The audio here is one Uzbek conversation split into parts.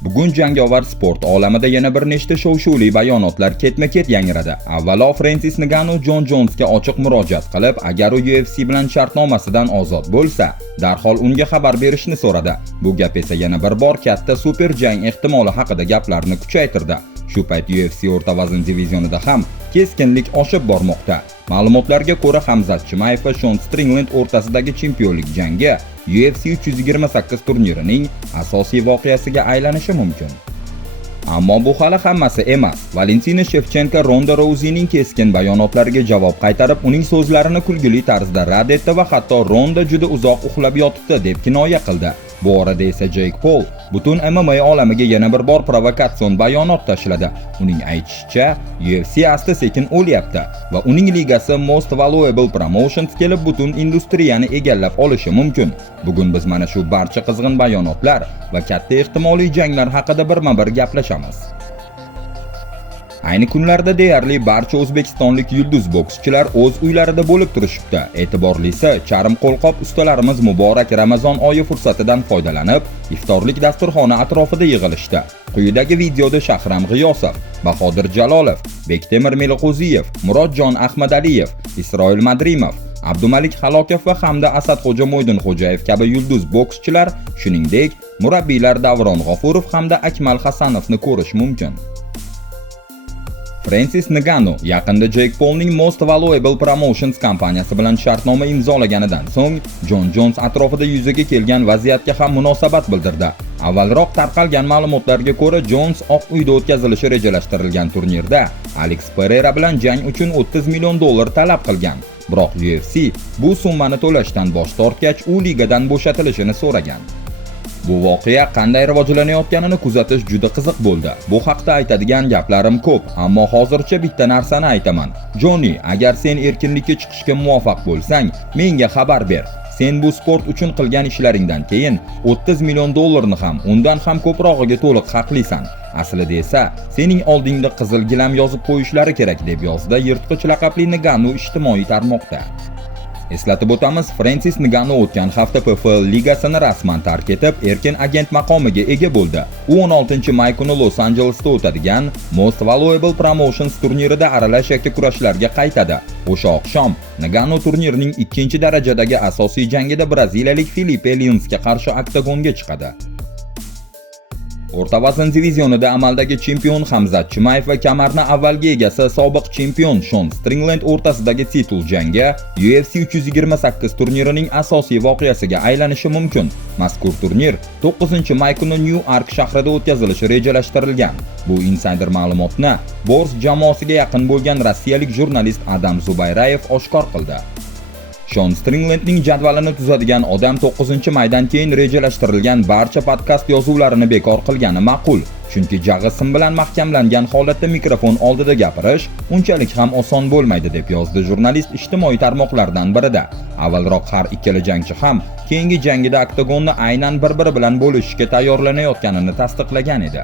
Bugun jangovar sport olamida yana bir nechta shov-shuvli bayonotlar ketma-ket yangradi. Avvalo Francis Ngannou Jon Jonsga ochiq murojaat qilib, agar u UFC bilan shartnomasidan ozod bo'lsa, darhol unga xabar berishni so'radi. Bu gap esa yana bir bor katta super jang ehtimoli haqida gaplarni kuchaytirdi. Shu payt UFC o'rta vazn divizionida ham keskinlik oshib bormoqda. Ma'lumotlarga ko'ra, Hamzat Chimayev va Sean Strickland o'rtasidagi chempionlik jangi UFC 328 turnirining asosiy voqeasiga aylanishi mumkin. Ammo bu hali hammasi emas. Valentina Shevchenko Ronda Rousey'ning keskin bayonotlariga javob qaytarib, uning so'zlarini kulgili tarzda rad etdi va hatto Ronda juda uzoq uxlab yotibdi deb kinoya qildi. Bu orada esa Jake Paul butun MMA olamiga yana bir bor provokatsion bayonot tashladi. Uning aytishicha, UFC asta-sekin o'lyapti va uning ligasi Most Valuable Promotions kelib butun industriyani egallab olishi mumkin. Bugun biz mana shu barcha qizg'in bayonotlar va katta ehtimoliy janglar haqida birma-bir gaplashamiz. Ayni kunlarda deyarli barcha o'zbekistonlik yulduz bokschilar o'z uylarida bo'lib turishibdi. E'tiborlisi, charm qo'lqop ustalarimiz muborak Ramazon oyi fursatidan foydalanib, iftorlik dasturxoni atrofida yig'ilishdi. Quyidagi videoda Shahram G'iyosov, Bahodir Jalolov, Bektemir Meliqo'ziyev, Murodjon Ahmadaliyev, Isroil Madrimov, Abdumalik Halokov va hamda Asadxo'ja Mo'ydinxo'jayev kabi yulduz bokschilar, shuningdek, murabbiylar Davron G'ofurov hamda Akmal Hasanovni ko'rish mumkin. Francis Ngannou yaqinda Jake Paulning Most Valuable Promotions kompaniyasi bilan shartnoma imzolaganidan so'ng Jon Jons atrofida yuzaga kelgan vaziyatga ham munosabat bildirdi. Avvalroq tarqalgan ma'lumotlarga ko'ra, Jons Oq uyda o'tkazilishi rejalashtirilgan turnirda Alex Pereira bilan jang uchun $30 million talab qilgan. Biroq UFC bu summani to'lashdan bosh tortgach, u ligadan bo'shatilishini so'ragan. Bu voqea qanday rivojlanayotganini kuzatish juda qiziq bo'ldi. Bu haqda aytadigan gaplarim ko'p, ammo hozircha bitta narsani aytaman. Jonni, agar sen erkinlikka chiqishga muvaffaq bo'lsang, menga xabar ber. Sen bu sport uchun qilgan ishlaringdan keyin $30 million ham, undan ham ko'prog'iga to'liq haqlisan. Aslida esa sening oldingda qizil gilam yozib qo'yishlari kerak, deb yozdi yirtqich laqabli Ngannou ijtimoiy tarmoqda. Eslatib o'tamiz, Francis Ngannou o'tgan hafta PFL ligasini rasman tark etib, erkin agent maqomiga ega bo'ldi. U 16-may kuni Los Anjelesda o'tadigan Most Valuable Promotions turnirida aralash yakkakurashlarga qaytadi. O'sha oqshom Ngannou turnirning 2-darajadagi asosiy jangida braziliyalik Filipe Linsga qarshi oktagonga chiqadi. O'rta vazn divizionida amaldagi chempion Hamzat Chimayev va kamarni avvalgi egasi sobiq chempion Sean Strickland o'rtasidagi titul jangi UFC 328 turnirining asosiy voqeasiga aylanishi mumkin. Mazkur turnir 9-may kuni New-York shahrida o'tkazilishi rejalashtirilgan. Bu insider ma'lumotni Bors jamoasiga yaqin bo'lgan rossiyalik jurnalist Adam Zubayrayev oshkor qildi. Sean Stricklandning jadvalini tuzadigan odam 9-maydan keyin rejalashtirilgan barcha podkast yozuvlarini bekor qilgani ma'qul. Chunki jag'i bilan mahkamlangan holatda mikrofon oldida gapirish unchalik ham oson bo'lmaydi, deb yozdi jurnalist ijtimoiy tarmoqlardan birida. Avvalroq har ikkala jangchi ham keyingi jangida oktagonni aynan bir-biri bilan bo'lishishga tayyorlanayotganini tasdiqlagan edi.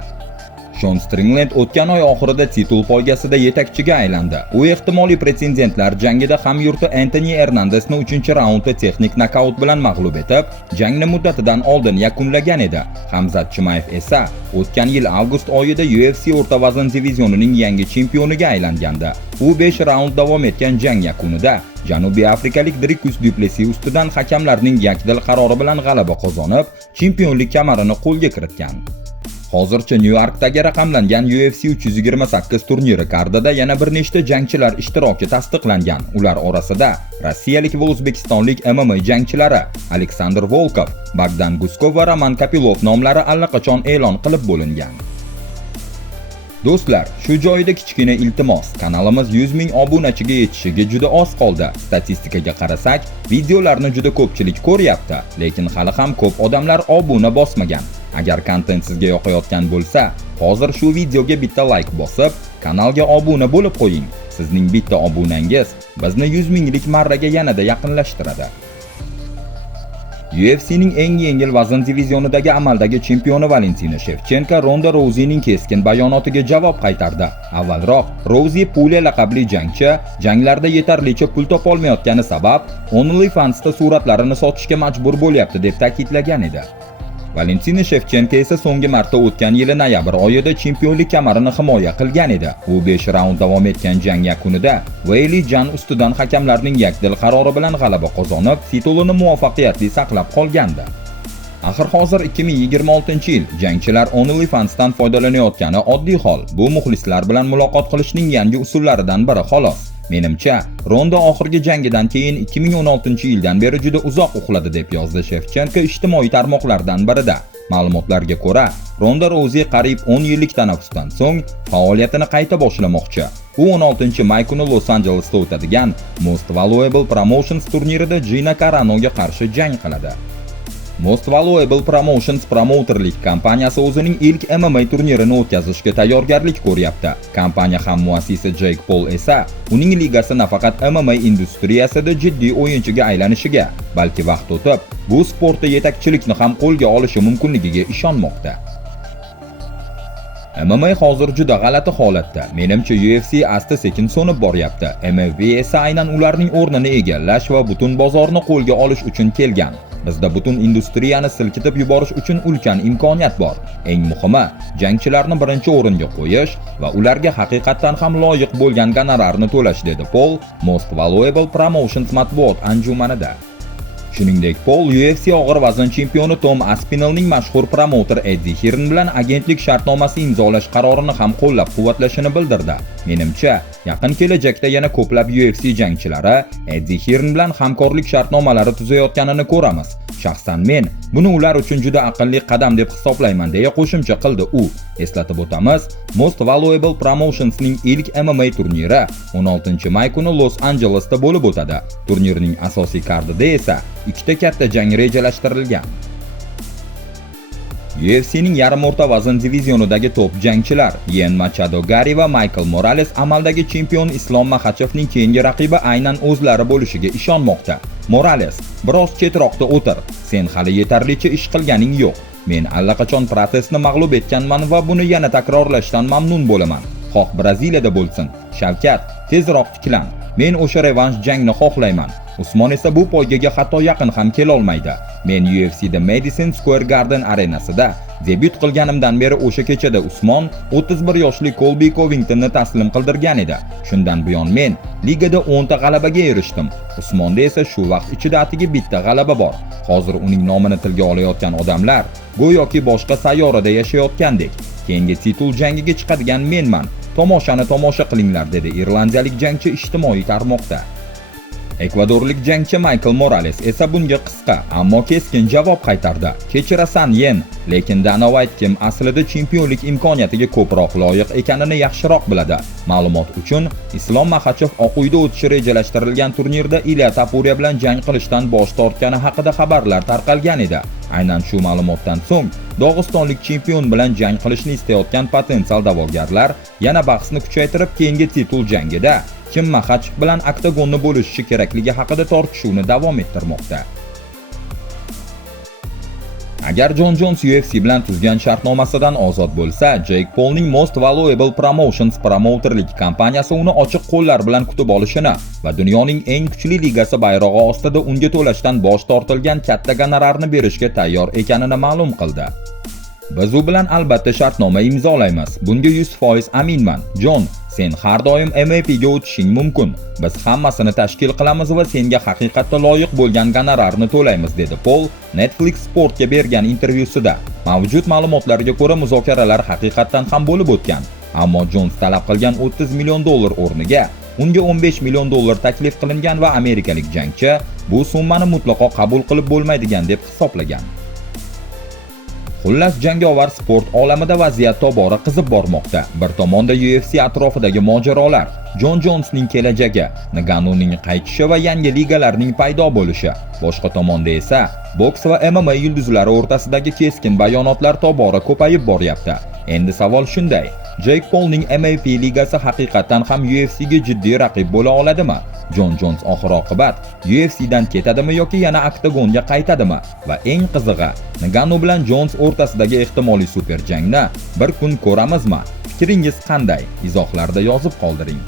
Sean Strickland o'tgan oy oxirida titul poygasida yetakchiga aylandi. U ehtimoliy pretendentlar jangida hamyurti Anthony Hernandesni 3-raundda texnik nokaut bilan mag'lub etib, jangni muddatidan oldin yakunlagan edi. Hamzat Chimayev esa o'tgan yil avgust oyida UFC o'rta vazn divizionining yangi chempioniga aylangandi. U 5 raund davom etgan jang yakunida Janubiy afrikalik Dricus du Plessis ustidan hakamlarning yakdil qarori bilan g'alaba qozonib, chempionlik kamarini qo'lga kiritgan. Hozircha New-Yorkdagi raqamlangan UFC 328 turniri kardida yana bir nechta jangchilar ishtiroki tasdiqlangan. Ular orasida rossiyalik va o'zbekistonlik MMA jangchilari Aleksandr Volkov, Bogdan Guskov va Roman Kopilov nomlari allaqachon e'lon qilib bo'lingan. Do'stlar, shu joyida kichkina iltimos, kanalimiz 100 ming obunachiga yetishiga juda oz qoldi. Statistikaga qarasak, videolarni juda ko'pchilik ko'ryapti, lekin hali ham ko'p odamlar obuna bosmagan. Agar kontent sizga yoqayotgan bo'lsa, hozir shu videoga bitta like bosib, kanalga obuna bo'lib qo'ying. Sizning bitta obunangiz bizni 100 minglik marraga yanada yaqinlashtiradi. UFC'ning eng yengil vazn divizionidagi amaldagi chempioni Valentina Shevchenko Ronda Rousey'ning keskin bayonotiga javob qaytardi. Avvalroq Rousey Pule laqabli jangchi janglarda yetarlicha pul topa olmayotgani sabab OnlyFans'da suratlarini sotishga majbur bo'lyapti deb ta'kidlagan edi. Valentina Shevchenko esa so'nggi marta o'tgan yili noyabr oyida chempionlik kamarini himoya qilgan edi. U 5 raund davom etgan jang yakunida Weili Zhang ustidan hakamlarning yakdil qarori bilan g'alaba qozonib, titulini muvaffaqiyatli saqlab qolgandi. Axir hozir 2026-yil jangchilar OnlyFans'dan foydalanayotgani oddiy hol. Bu muxlislar bilan muloqot qilishning yangi usullaridan biri xolos. Menimcha, Ronda oxirgi jangidan keyin 2016-yildan beri juda uzoq uxladi deb yozdi Shevchenko ijtimoiy tarmoqlardan birida. Ma'lumotlarga ko'ra, Ronda Rousey qariyb 10 yillik tanaffusdan so'ng faoliyatini qayta boshlamoqchi. U 16-may kuni Los Anjelesda o'tadigan Most Valuable Promotions turnirida Gina Caranoga qarshi jang qiladi. Most Valuable Promotions promouterlik kompaniyasi o'zining ilk MMA turnirini o'tkazishga tayyorgarlik ko'ryapti. Kompaniya hammuassisi Jake Paul esa uning ligasi nafaqat MMA industriyasida jiddiy o'yinchiga aylanishiga, balki vaqt o'tib, bu sportda yetakchilikni ham qo'lga olishi mumkinligiga ishonmoqda. MMA hozir juda g'alati holatda. Menimcha UFC asta-sekin so'nib boryapti. MMA esa aynan ularning o'rnini egallash va butun bozorni qo'lga olish uchun kelgan. Bizda butun industriyani silkitib yuborish uchun ulkan imkoniyat bor. Eng muhimi, jangchilarni birinchi o'ringa qo'yish va ularga haqiqatan ham loyiq bo'lgan gonorarni to'lash, dedi Paul Most Valuable Promotions matbuot anjumanida. Shuningdek, Paul UFC og'ir vazn chempioni Tom Aspinallning mashhur promouter Eddie Hearn bilan agentlik shartnomasi imzolash qarorini ham qo'llab-quvvatlashini bildirdi. Menimcha, yaqin kelajakda yana ko'plab UFC jangchilari Eddie Hearn bilan hamkorlik shartnomalari tuzayotganini ko'ramiz. Shaxsan men buni ular uchun juda aqlli qadam deb hisoblayman, deya qo'shimcha qildi u. Eslatib o'tamiz, Most Valuable Promotionsning ilk MMA turniri 16-may kuni Los Anjelesda bo'lib o'tadi. Turnirning asosiy kardida esa ikkita katta jang rejalashtirilgan. UFC'ning yarim o'rta vazn divizionidagi top jangchilar Yen Machado Gari va Michael Morales amaldagi chempion Islom Maxachevning keyingi raqibi aynan o'zlari bo'lishiga ishonmoqda. Morales: "Biroz chetroqda o'tir. Sen hali yetarlicha ish qilganing yo'q. Men allaqachon protestni mag'lub etganman va buni yana takrorlashdan mamnun bo'laman. Xoh Braziliyada bo'lsin. Shavkat, tezroq tiklan. Men o'sha revansh jangni xohlayman. Usmon esa bu poygaga hatto yaqin ham kela olmaydi. Men UFC'da Madison Square Garden arenasida debyut qilganimdan beri o'sha kechada Usmon 31 yoshli Colby Covingtonni taslim qildirgan edi. Shundan buyon men ligada 10 ta g'alabaga erishdim. Usmonda esa shu vaqt ichida atigi bitta g'alaba bor. Hozir uning nomini tilga olayotgan odamlar go'yoki boshqa sayyorada yashayotgandek. Keyingi titul jangiga chiqadigan menman. Tomoshani tomosha qilinglar, dedi irlandiyalik jangchi ijtimoiy tarmoqda. Ekvadorlik jangchi Michael Morales esa bunga qisqa, ammo keskin javob qaytardi. "Kechirasan Yen, lekin Dana White kim aslida chempionlik imkoniyatiga ko'proq loyiq ekanini yaxshiroq biladi." Ma'lumot uchun, Islom Maxachev Oq uyda o'tishi rejalashtirilgan turnirda Ilya Topuria bilan jang qilishdan bosh tortgani haqida xabarlar tarqalgan edi. Aynan shu ma'lumotdan so'ng Dog'istonlik chempion bilan jang qilishni istayotgan potensial da'vogarlar yana bahsni kuchaytirib, keyingi titul jangida kim Maxachev bilan oktagonni bo'lishi kerakligi haqida tortishuvni davom ettirmoqda. Agar Jon Jones UFC bilan tuzgan shartnomasidan ozod bo'lsa, Jake Paulning Most Valuable Promotions promouterlik kompaniyasi uni ochiq qo'llar bilan kutib olishini va dunyoning eng kuchli ligasi bayrog'i ostida unga to'lashdan bosh tortilgan katta gonorarni berishga tayyor ekanini ma'lum qildi. "Biz u bilan albatta shartnoma imzolaymiz. Bunga 100% aminman. Jon, sen har doim MMA'ga o'tishing mumkin. Biz hammasini tashkil qilamiz va senga haqiqatda loyiq bo'lgan gonorarni to'laymiz", dedi Paul Netflix Sportga bergan intervyusida. Mavjud ma'lumotlarga ko'ra, muzokaralar haqiqatdan ham bo'lib o'tgan, ammo Jones talab qilgan 30 million dollar o'rniga unga 15 million dollar taklif qilingan va amerikalik jangchi bu summani mutlaqo qabul qilib bo'lmaydigan deb hisoblagan. Xullas, jangovar sport olamida vaziyat tobora qizib bormoqda. Bir tomonda UFC atrofidagi mojarolar, Jon Jonesning kelajagi, Ngannouning qaytishi va yangi ligalarning paydo bo'lishi. Boshqa tomonda esa boks va MMA yulduzlari o'rtasidagi keskin bayonotlar tobora ko'payib boryapti. Endi savol shunday: Jake Paulning MMA ligasi haqiqatan ham UFC'ga jiddiy raqib bo'la oladimi? Jon Jones oxir-oqibat UFC'dan ketadimi yoki yana oktagonga qaytadimi? Va eng qizig'i, Ngannou bilan Jones o'rtasidagi ehtimoliy super jangni bir kun ko'ramizmi? Fikringiz qanday? Izohlarda yozib qoldiring.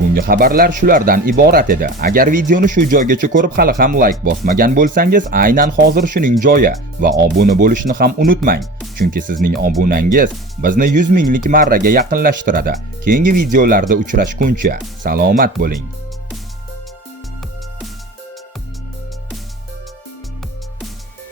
Bugungi xabarlar shulardan iborat edi. Agar videoni shu joygacha ko'rib hali ham like bosmagan bo'lsangiz, aynan hozir shuning joyi va obuna bo'lishni ham unutmang. Chunki sizning obunangiz bizni 100 minglik marraga yaqinlashtiradi. Keyingi videolarda uchrashguncha salomat bo'ling.